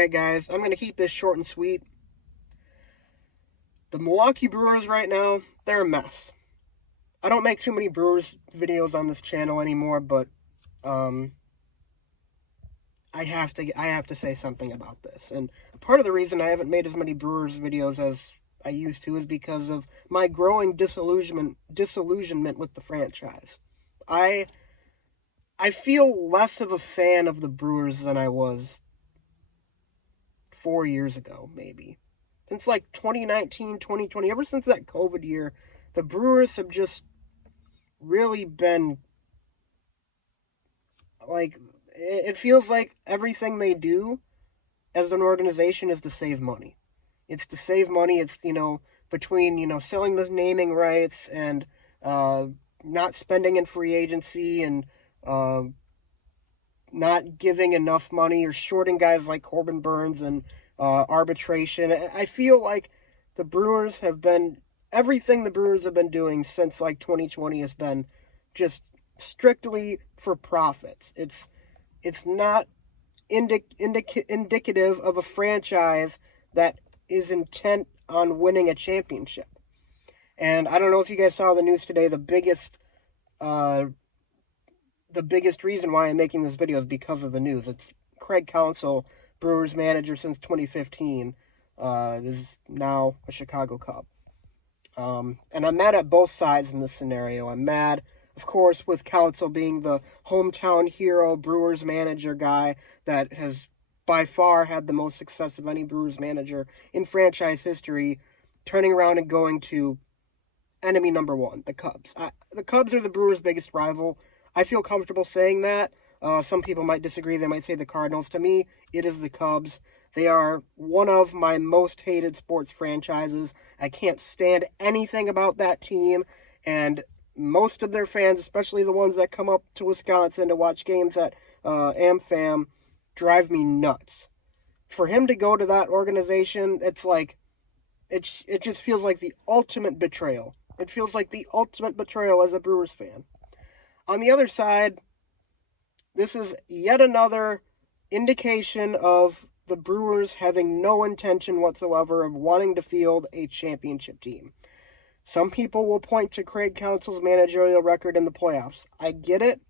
Alright guys, I'm going to keep this short and sweet. The Milwaukee Brewers right now, they're a mess. I don't make too many Brewers videos on this channel anymore, but I have to say something about this. And part of the reason I haven't made as many Brewers videos as I used to is because of my growing disillusionment with the franchise. I feel less of a fan of the Brewers than I was 4 years ago, maybe. Since like 2019, 2020, ever since that COVID year, the Brewers have just really been like, it feels like everything they do as an organization is to save money. It's to save money. It's, between, selling the naming rights and not spending in free agency and not giving enough money or shorting guys like Corbin Burns and arbitration. I feel like the Brewers have been, everything the Brewers have been doing since like 2020 has been just strictly for profits. It's not indicative of a franchise that is intent on winning a championship. And I don't know if you guys saw the news today. The biggest reason why I'm making this video is because of the news. It's Craig Counsell, Brewers manager since 2015, is now a Chicago Cub. And I'm mad at both sides in this scenario. I'm mad, of course, with Counsell being the hometown hero Brewers manager guy that has by far had the most success of any Brewers manager in franchise history, turning around and going to enemy number one, the Cubs. The Cubs are the Brewers' biggest rival. I feel comfortable saying that. Some people might disagree. They might say the Cardinals. To me, it is the Cubs. They are one of my most hated sports franchises. I can't stand anything about that team. And most of their fans, especially the ones that come up to Wisconsin to watch games at AmFam, drive me nuts. For him to go to that organization, it's like, it just feels like the ultimate betrayal. It feels like the ultimate betrayal as a Brewers fan. On the other side, this is yet another indication of the Brewers having no intention whatsoever of wanting to field a championship team. Some people will point to Craig Counsell's managerial record in the playoffs. I get it,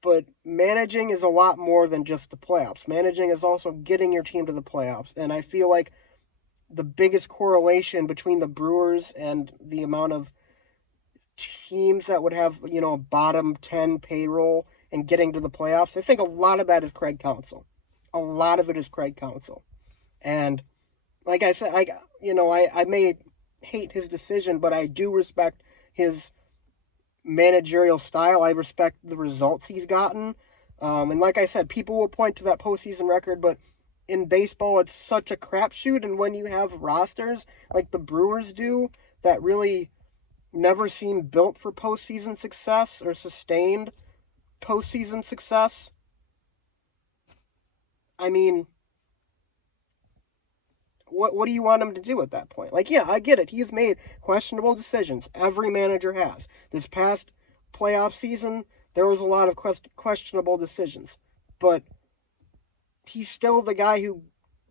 but managing is a lot more than just the playoffs. Managing is also getting your team to the playoffs, and I feel like the biggest correlation between the Brewers and the amount of teams that would have, a bottom 10 payroll and getting to the playoffs, I think a lot of that is Craig Counsell. A lot of it is Craig Counsell. And like I said, I may hate his decision, but I do respect his managerial style. I respect the results he's gotten. And like I said, people will point to that postseason record, but in baseball, it's such a crapshoot. And when you have rosters like the Brewers do that really never seem built for postseason success or sustained postseason success, I mean, what do you want him to do at that point? Like, yeah, I get it. He's made questionable decisions. Every manager has. This past playoff season, there was a lot of questionable decisions. But he's still the guy who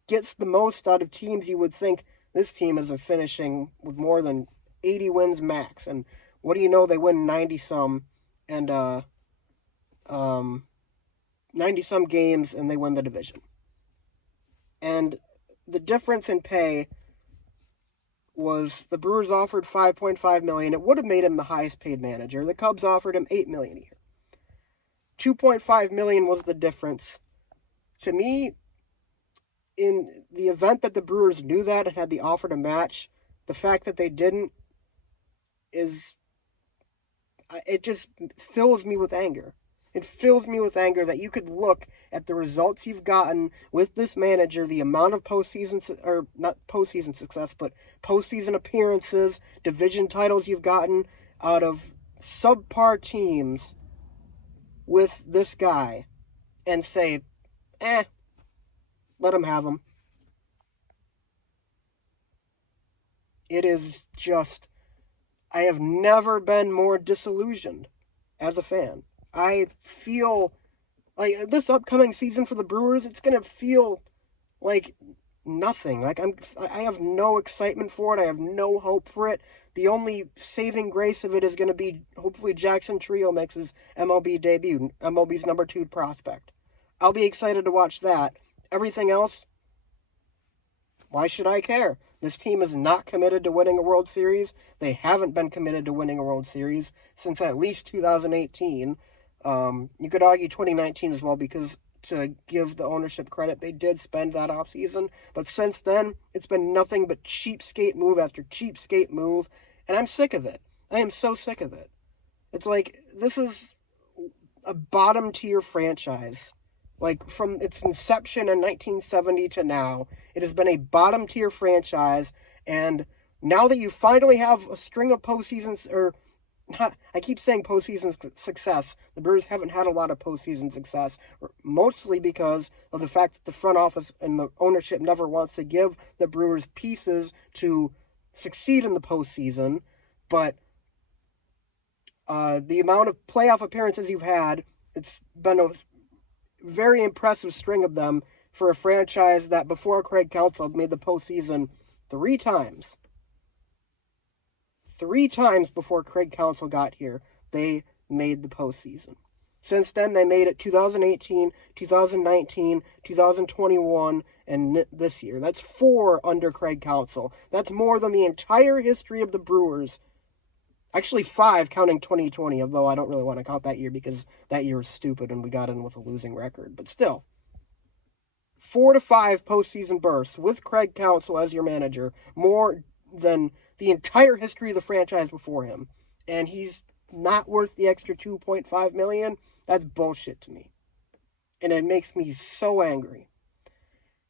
gets the most out of teams. You would think this team is finishing with more than 80 wins max. And what do you know? They win 90-some and 90-some games, and they win the division. And the difference in pay was the Brewers offered $5.5 million. It would have made him the highest paid manager. The Cubs offered him $8 million a year. $2.5 million was the difference. To me, in the event that the Brewers knew that and had the offer to match, the fact that they didn't it just fills me with anger. It fills me with anger that you could look at the results you've gotten with this manager, the amount of not postseason success, but postseason appearances, division titles you've gotten out of subpar teams with this guy, and say, let him have them. It is just, I have never been more disillusioned as a fan. I feel Like, this upcoming season for the Brewers, it's going to feel like nothing. Like, I have no excitement for it. I have no hope for it. The only saving grace of it is going to be hopefully Jackson Trio makes his MLB debut, MLB's number 2 prospect. I'll be excited to watch that. Everything else, why should I care? This team is not committed to winning a World Series. They haven't been committed to winning a World Series since at least 2018. You could argue 2019 as well, because to give the ownership credit, they did spend that offseason. But since then, it's been nothing but cheapskate move after cheapskate move. And I'm sick of it. I am so sick of it. It's like, this is a bottom tier franchise. Like, from its inception in 1970 to now, it has been a bottom tier franchise. And now that you finally have a string of postseasons, or I keep saying postseason success. The Brewers haven't had a lot of postseason success, mostly because of the fact that the front office and the ownership never wants to give the Brewers pieces to succeed in the postseason. But the amount of playoff appearances you've had, it's been a very impressive string of them for a franchise that before Craig Counsell made the postseason 3 times. 3 times before Craig Counsell got here, they made the postseason. Since then, they made it 2018, 2019, 2021, and this year. That's 4 under Craig Counsell. That's more than the entire history of the Brewers. Actually, 5, counting 2020, although I don't really want to count that year because that year was stupid and we got in with a losing record. But still, 4 to 5 postseason berths with Craig Counsell as your manager, more than the entire history of the franchise before him. And he's not worth the extra $2.5 million. That's bullshit to me. And it makes me so angry.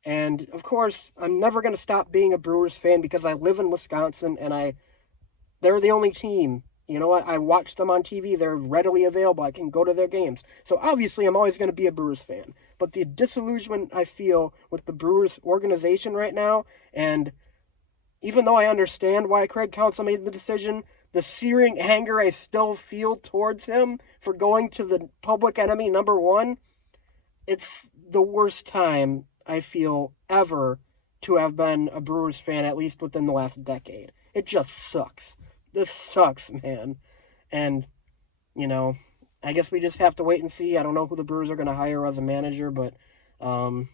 And, of course, I'm never going to stop being a Brewers fan because I live in Wisconsin and they're the only team. You know what? I watch them on TV. They're readily available. I can go to their games. So, obviously, I'm always going to be a Brewers fan. But the disillusionment I feel with the Brewers organization right now, and even though I understand why Craig Counsell made the decision, the searing anger I still feel towards him for going to the public enemy number 1, it's the worst time I feel ever to have been a Brewers fan, at least within the last decade. It just sucks. This sucks, man. And, you know, I guess we just have to wait and see. I don't know who the Brewers are going to hire as a manager, but, I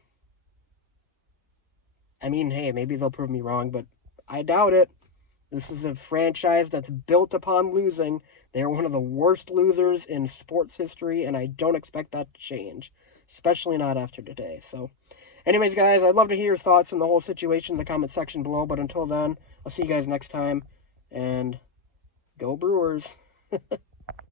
mean, hey, maybe they'll prove me wrong, but I doubt it. This is a franchise that's built upon losing. They're one of the worst losers in sports history, and I don't expect that to change, especially not after today. So, anyways, guys, I'd love to hear your thoughts on the whole situation in the comment section below, but until then, I'll see you guys next time, and go Brewers.